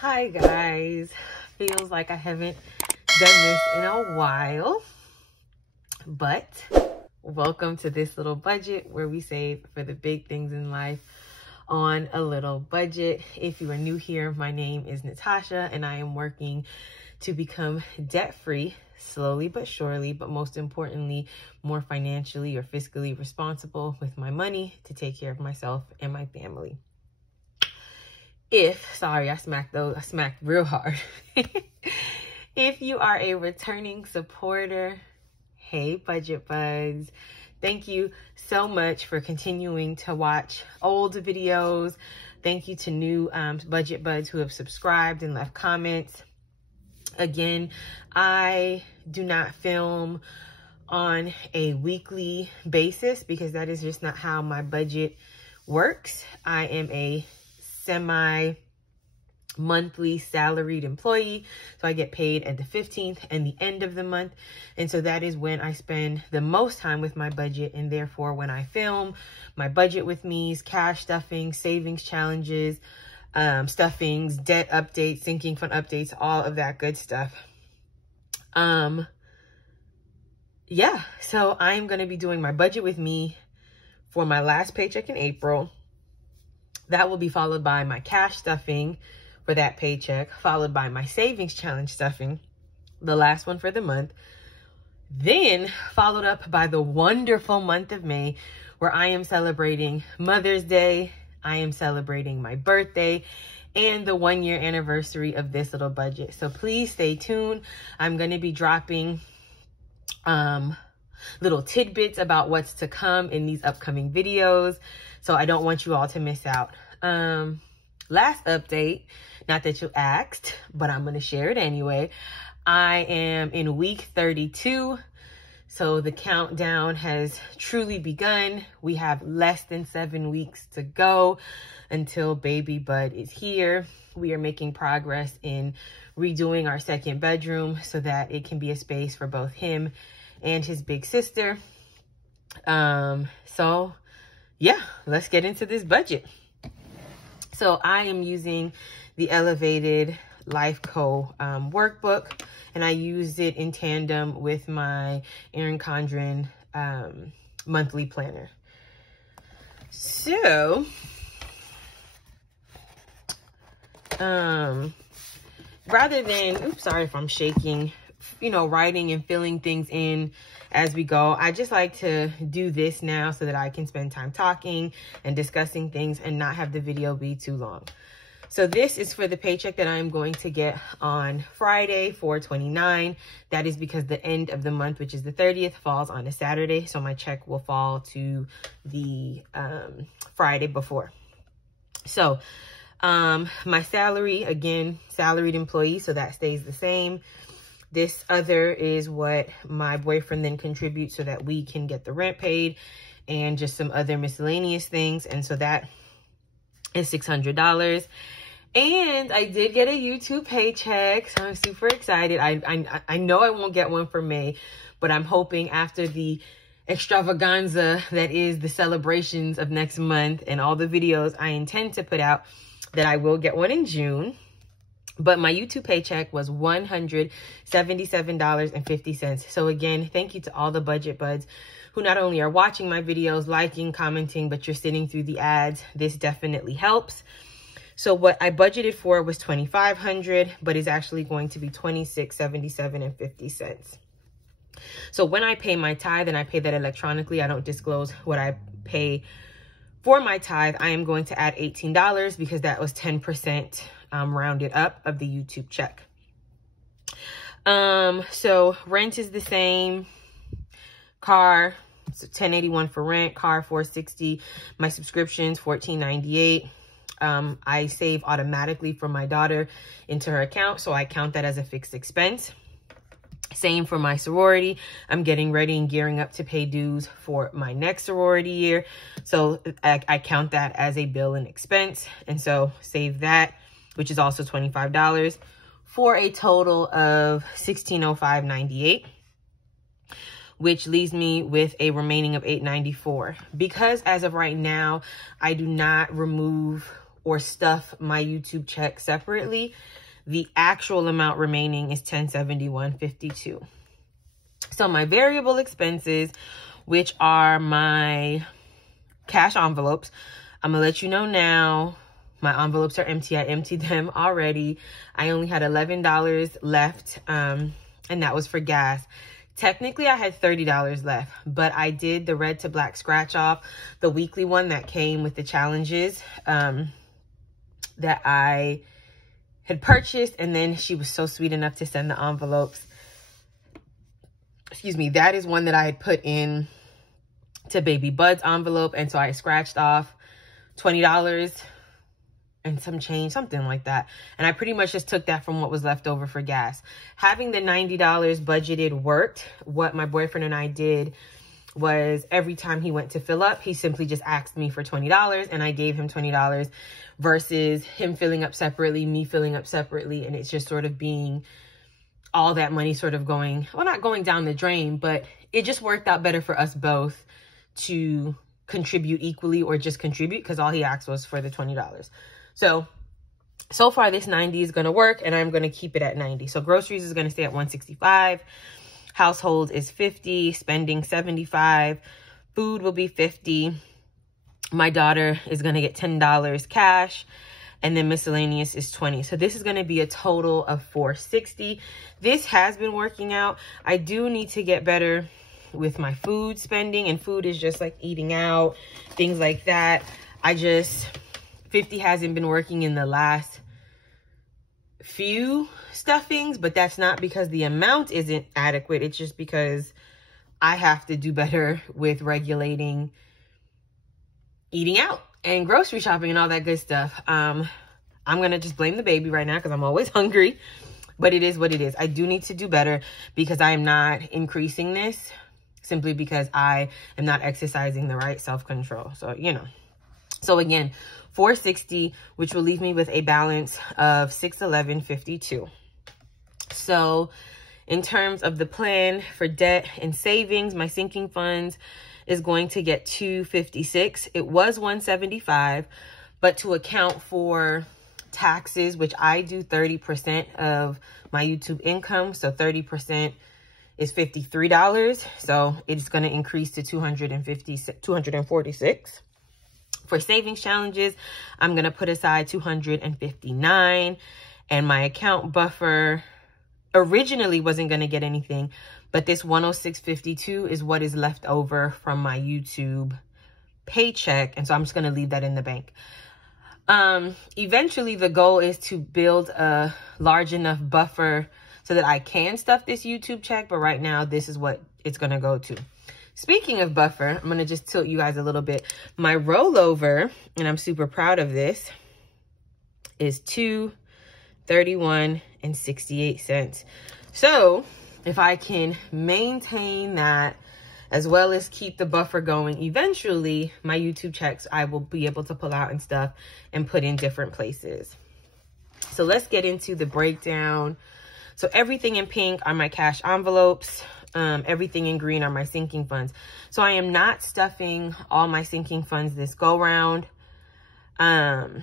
Hi guys, feels like I haven't done this in a while, but welcome to this little budget where we save for the big things in life on a little budget. If you are new here, my name is Natasha and I am working to become debt-free slowly but surely, but most importantly, more financially or fiscally responsible with my money to take care of myself and my family. Sorry, I smacked real hard. If you are a returning supporter, hey budget buds, thank you so much for continuing to watch old videos. Thank you to new budget buds who have subscribed and left comments. Again, I do not film on a weekly basis because that is just not how my budget works. I am a semi-monthly salaried employee, so I get paid at the 15th and the end of the month, and so that is when I spend the most time with my budget, and therefore when I film my budget with me's, cash stuffing, savings challenges, stuffings, debt updates, sinking fund updates, all of that good stuff. Yeah, so I'm going to be doing my budget with me for my last paycheck in April. That will be followed by my cash stuffing for that paycheck, followed by my savings challenge stuffing, the last one for the month. Then followed up by the wonderful month of May, where I am celebrating Mother's Day. I am celebrating my birthday and the 1-year anniversary of this little budget. So please stay tuned. I'm going to be dropping little tidbits about what's to come in these upcoming videos, so I don't want you all to miss out. Last update, not that you asked, but I'm going to share it anyway. I am in week 32, so the countdown has truly begun. We have less than 7 weeks to go until baby bud is here. We are making progress in redoing our second bedroom so that it can be a space for both him and his big sister. So yeah, let's get into this budget. So I am using the Elevated Life Co. workbook, and I use it in tandem with my Erin Condren monthly planner. So rather than, oops, sorry if I'm shaking, writing and filling things in as we go, I just like to do this now so that I can spend time talking and discussing things and not have the video be too long. So this is for the paycheck that I'm going to get on Friday, 4/29. That is because the end of the month, which is the 30th, falls on a Saturday. So my check will fall to the Friday before. So my salary, again, salaried employee, so that stays the same. This other is what my boyfriend then contributes so that we can get the rent paid and just some other miscellaneous things. And so that is $600. And I did get a YouTube paycheck, so I'm super excited. I know I won't get one for May, but I'm hoping after the extravaganza that is the celebrations of next month and all the videos I intend to put out, that I will get one in June. But my YouTube paycheck was $177.50. So again, thank you to all the budget buds who not only are watching my videos, liking, commenting, but you're sitting through the ads. This definitely helps. So what I budgeted for was $2,500, but is actually going to be $26.77.50. So when I pay my tithe, and I pay that electronically, I don't disclose what I pay for my tithe. I am going to add $18 because that was 10% rounded up of the YouTube check. So rent is the same. Car, so $1,081 for rent. Car, $460. My subscriptions, $14.98. I save automatically from my daughter into her account, so I count that as a fixed expense. Same for my sorority. I'm getting ready and gearing up to pay dues for my next sorority year, so I count that as a bill and expense, and so save that, which is also $25, for a total of $1,605.98, which leaves me with a remaining of $894. Because as of right now, I do not remove or stuff my YouTube check separately, the actual amount remaining is $1071.52. So my variable expenses, which are my cash envelopes, I'm gonna let you know now. My envelopes are empty. I emptied them already. I only had $11 left, and that was for gas. Technically, I had $30 left, but I did the red to black scratch off, the weekly one that came with the challenges that I had purchased, and then she was so sweet enough to send the envelopes. Excuse me, that is one that I had put in to Baby Bud's envelope, and so I scratched off $20 and some change, something like that. And I pretty much just took that from what was left over for gas. Having the $90 budgeted worked. What my boyfriend and I did was every time he went to fill up, he simply just asked me for $20 and I gave him $20 versus him filling up separately, me filling up separately. And it's just sort of being all that money sort of going, well, not going down the drain, but it just worked out better for us both to contribute equally or just contribute, because all he asked was for the $20. So far this 90 is going to work, and I'm going to keep it at 90. So groceries is going to stay at 165. Household is 50, spending 75. Food will be 50. My daughter is going to get $10 cash, and then miscellaneous is 20. So this is going to be a total of 460. This has been working out. I do need to get better with my food spending, and food is just like eating out, things like that. 50 hasn't been working in the last few stuffings, but that's not because the amount isn't adequate. It's just because I have to do better with regulating eating out and grocery shopping and all that good stuff. I'm going to just blame the baby right now because I'm always hungry, but it is what it is. I do need to do better because I am not increasing this simply because I am not exercising the right self-control. So, you know, so again, 460, which will leave me with a balance of 611.52. So in terms of the plan for debt and savings, my sinking funds is going to get 256. It was 175, but to account for taxes, which I do 30% of my YouTube income, so 30% is $53. So it's going to increase to 246. For savings challenges, I'm going to put aside 259, and my account buffer originally wasn't going to get anything, but this 106.52 is what is left over from my YouTube paycheck, and so I'm just going to leave that in the bank. Eventually, the goal is to build a large enough buffer so that I can stuff this YouTube check, but right now, this is what it's going to go to. Speaking of buffer, I'm going to just tilt you guys a little bit. My rollover, and I'm super proud of this, is $2.31.68. So if I can maintain that as well as keep the buffer going, eventually my YouTube checks I will be able to pull out and stuff and put in different places. So let's get into the breakdown. So everything in pink are my cash envelopes. Everything in green are my sinking funds. So I am not stuffing all my sinking funds this go round. I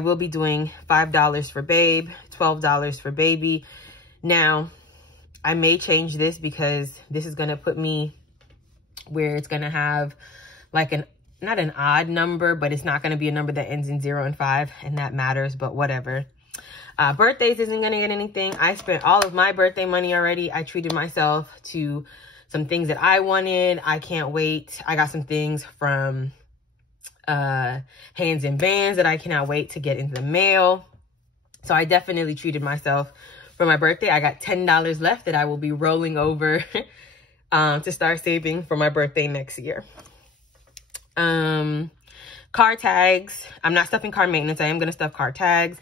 will be doing $5 for babe, $12 for baby. Now, I may change this because this is going to put me where it's going to have like not an odd number, but it's not going to be a number that ends in 0 and 5, and that matters, but whatever. Birthdays isn't going to get anything. I spent all of my birthday money already. I treated myself to some things that I wanted. I can't wait. I got some things from Hands and Bands that I cannot wait to get into the mail. So I definitely treated myself for my birthday. I got $10 left that I will be rolling over to start saving for my birthday next year. Car tags. I'm not stuffing car maintenance. I am going to stuff car tags.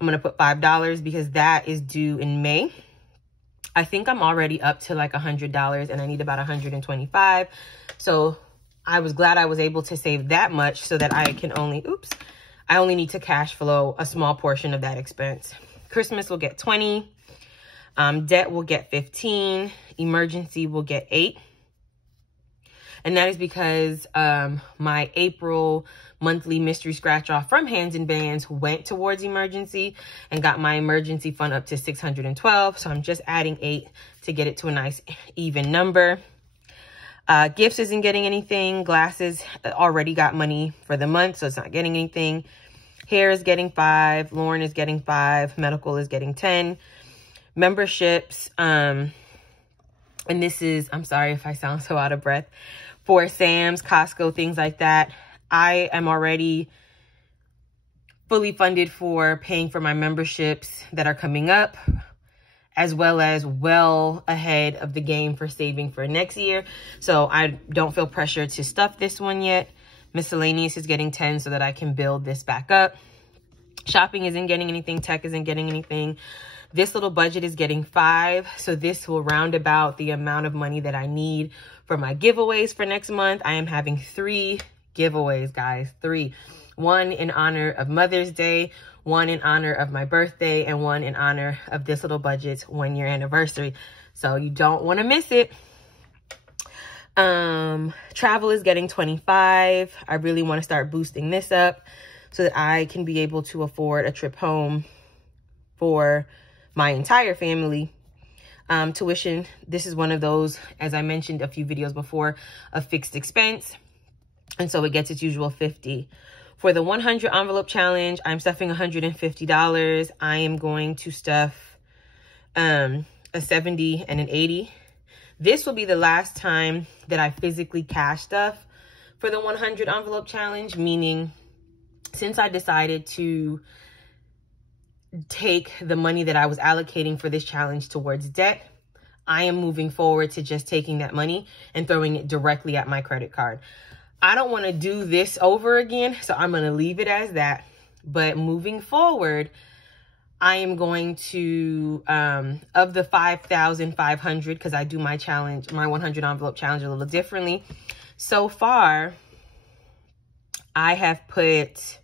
I'm going to put $5 because that is due in May. I think I'm already up to like $100 and I need about $125. So I was glad I was able to save that much so that I can only, I only need to cash flow a small portion of that expense. Christmas will get 20. Debt will get 15. Emergency will get 8. And that is because my April monthly mystery scratch off from Hands and Bands went towards emergency and got my emergency fund up to $612. So I'm just adding 8 to get it to a nice even number. Gifts isn't getting anything. Glasses already got money for the month, so it's not getting anything. Hair is getting 5. Lauren is getting 5. Medical is getting 10. Memberships, and this is, I'm sorry if I sound so out of breath, for Sam's, Costco, things like that. I am already fully funded for paying for my memberships that are coming up, as well as well ahead of the game for saving for next year. So I don't feel pressure to stuff this one yet. Miscellaneous is getting 10 so that I can build this back up. Shopping isn't getting anything. Tech isn't getting anything. This little budget is getting 5. So this will round about the amount of money that I need for my giveaways for next month. I am having 3 giveaways, guys. 3. 1 in honor of Mother's Day, 1 in honor of my birthday, and 1 in honor of this little budget's 1-year anniversary. So you don't want to miss it. Travel is getting 25. I really want to start boosting this up so that I can be able to afford a trip home for my entire family. Tuition, this is one of those, as I mentioned a few videos before, a fixed expense. And so it gets its usual 50. For the 100 envelope challenge, I'm stuffing $150. I am going to stuff a 70 and an 80. This will be the last time that I physically cash stuff for the 100 envelope challenge, meaning since I decided to take the money that I was allocating for this challenge towards debt, I am moving forward to just taking that money and throwing it directly at my credit card. I don't want to do this over again, so I'm going to leave it as that. But moving forward, I am going to, of the 5,500, because I do my challenge, my 100 envelope challenge a little differently. So far, I have put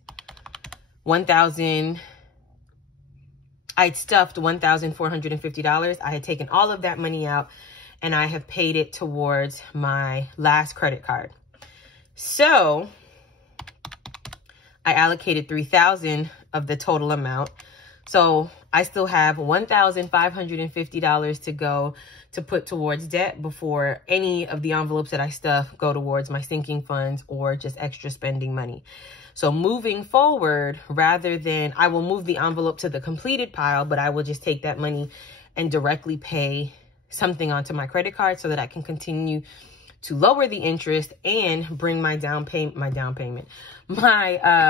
I'd stuffed $1,450. I had taken all of that money out and I have paid it towards my last credit card. So I allocated $3,000 of the total amount. So I still have $1,550 to go to put towards debt before any of the envelopes that I stuff go towards my sinking funds or just extra spending money. So moving forward, rather than, I will move the envelope to the completed pile, but I will just take that money and directly pay something onto my credit card so that I can continue to lower the interest and bring my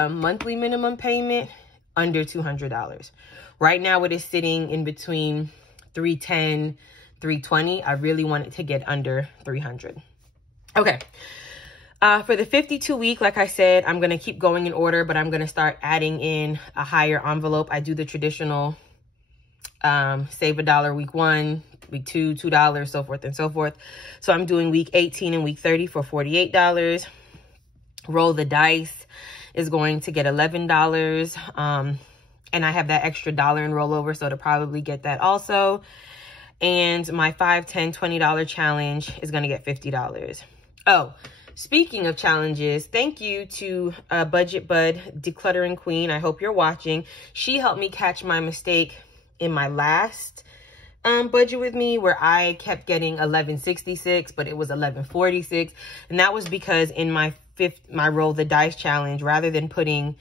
monthly minimum payment under $200. Right now it is sitting in between $310, $320. I really want it to get under $300. Okay. For the 52-week, like I said, I'm going to keep going in order, but I'm going to start adding in a higher envelope. I do the traditional save $1 week 1, week 2, $2, so forth and so forth. So I'm doing week 18 and week 30 for $48. Roll the dice is going to get $11. And I have that extra $1 in rollover, so to probably get that also. And my $5, $10, $20 challenge is going to get $50. Oh, speaking of challenges, thank you to Budget Bud, Decluttering Queen. I hope you're watching. She helped me catch my mistake in my last budget with me, where I kept getting $11.66, but it was $11.46. And that was because in my roll the dice challenge, rather than putting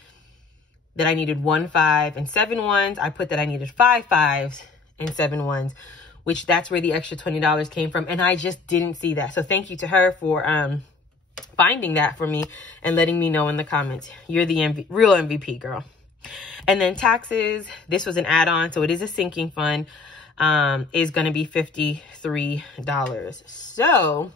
that I needed 1 5 and 7 ones, I put that I needed 5 5s and 7 ones, which that's where the extra $20 came from. And I just didn't see that. So thank you to her for finding that for me and letting me know in the comments. You're the real MVP, girl. And then taxes, this was an add-on, so it is a sinking fund, is going to be $53. So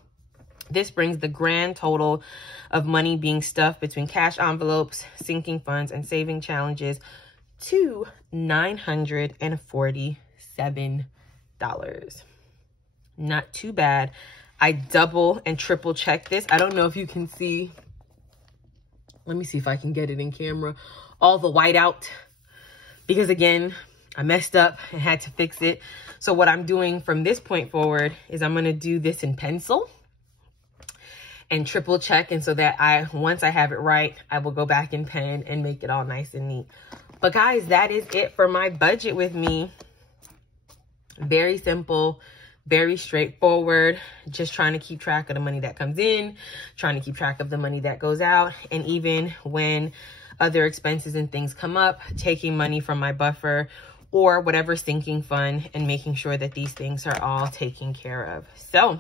this brings the grand total of money being stuffed between cash envelopes, sinking funds, and saving challenges to $947. Not too bad. I double and triple checked this. I don't know if you can see. Let me see if I can get it in camera. All the white out. Because again, I messed up and had to fix it. So what I'm doing from this point forward is I'm going to do this in pencil. and triple check. And so that once I have it right, I will go back and pen and make it all nice and neat. But guys, that is it for my budget with me. Very simple, very straightforward, just trying to keep track of the money that comes in, trying to keep track of the money that goes out. And even when other expenses and things come up, taking money from my buffer or whatever sinking fund and making sure that these things are all taken care of. So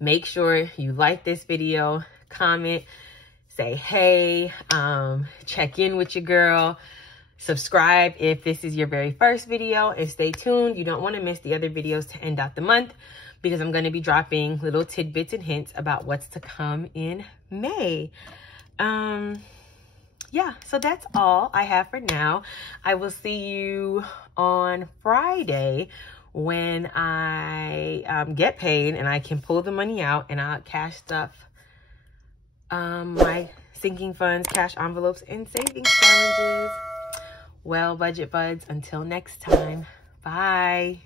make sure you like this video, comment, say hey, check in with your girl, subscribe if this is your very first video, and stay tuned. You don't want to miss the other videos to end out the month, because I'm going to be dropping little tidbits and hints about what's to come in May. Yeah, so that's all I have for now. I will see you on Friday when I get paid and I can pull the money out and I'll cash stuff, my sinking funds, cash envelopes, and savings challenges. Well, budget buds, until next time, bye.